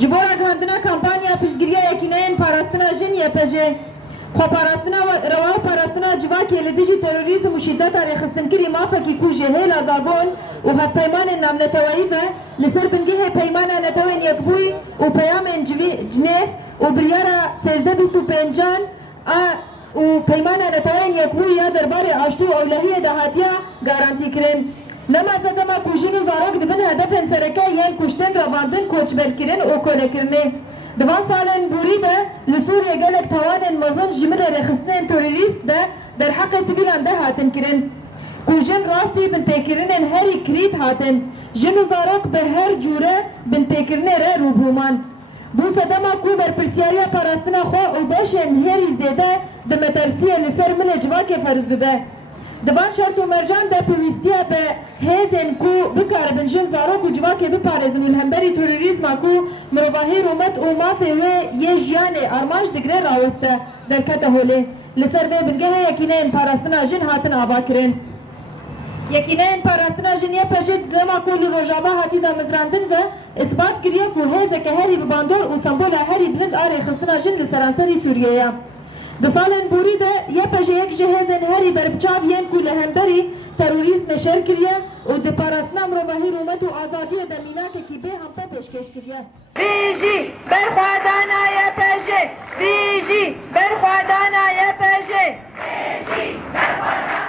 جبورا هندنا کمپانیا پیشگیری یکینین پاراستنا جن یپجه خو پاراستنا روا پاراستنا جواکی لدیجی تروریسم و شدت رخصتن کری مافکی کو جهیلا دابون و ها پیمان نام نتوائیفه لسر بنگه پیمان نتوائن یکبوی و پیام جنیف و بریارا 1325 و پیمان نتوائن یکبوی یا دربار آشتی و اولهی دهاتیا گارانتی کرن نما زدما کوژین و زارok dibin hedefên sereke yên kuştin ravandin koçberkirin û kolekirinê. Divan salên borî de li Sûriye gelek tawanên mezin ji min re rêxistinên terorîst de derheqê sivîlan de hatin kirin. Kûjin rastî bin têkirinên herî kirît hatin. Jin û zarok bi her cûre bin têkirinê re rûbûman. Bu sedema ku berpirsyariya parastina xwe û beşên herî zêde di metersiye li ser milê civakê ferz bibe. Divan şert û mercan de pêwîstiya be hêzên ku bikaribin jin zarok û civakê biparêzin û li hemberî terorîzma ku mirovahî rûmet û mafê wê yê jiyanê armanj digre raweste derkete holê. Li ser vê bingehê yekîneyên parastina jin hatin avakirin. Yekîneyên parastina jin yê pejê dema ku li Rojava hatî damizrandin ve isbat kiriye ku hêzeke herî bi bandor û sembola herî bilind a rêxistina jin li seranserî Sûriyeya. Di salên borî de yê pejê yek ji hêzên herî berbiçav yên ku li hemberî terorîzmê şer kiriye û di parastina mirovahî rûmet û azadiyê de mînakekî bê hempe pêşkêş kiriye. Vî jî berxwedana yê pejê, vî jî berxwedana yê pejê, vî jî berxwedana.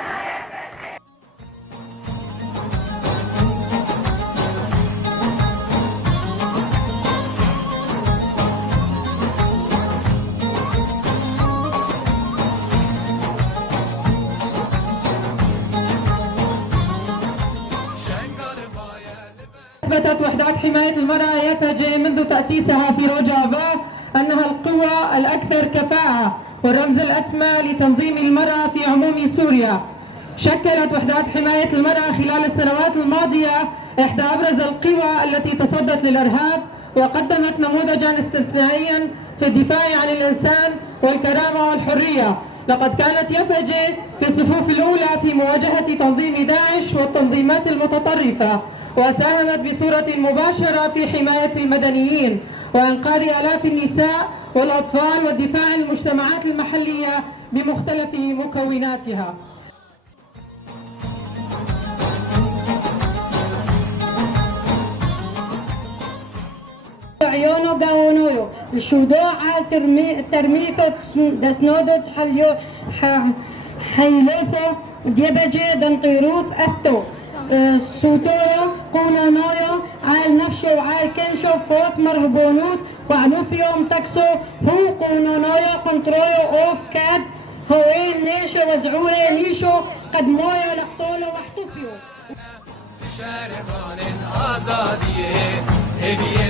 أثبتت وحدات حماية المرأة يفجي منذ تأسيسها في روجافا أنها القوة الأكثر كفاءة والرمز الأسمى لتنظيم المرأة في عموم سوريا. شكلت وحدات حماية المرأة خلال السنوات الماضية إحدى أبرز القوى التي تصدت للإرهاب وقدمت نموذجا استثنائيا في الدفاع عن الإنسان والكرامة والحرية. لقد كانت يفجي في الصفوف الأولى في مواجهة تنظيم داعش والتنظيمات المتطرفة، وساهمت بصورة مباشرة في حماية المدنيين وإنقاذ آلاف النساء والأطفال والدفاع عن المجتمعات المحلية بمختلف مكوناتها. عيونو قاونويو الشودوع على ترميكو دسنودو حيلوثو ديبجي دنطيروث أثو سوتورو قونونويو عال نفشو وعال كنشو فوت مرهبونوت وعنوفيوم تكسو هو قونونويو كنترويو اوف كاد هوين نيشو وزعوري هيشو قدمويو لحطولو وحطوفيو شارقان آزادية هدية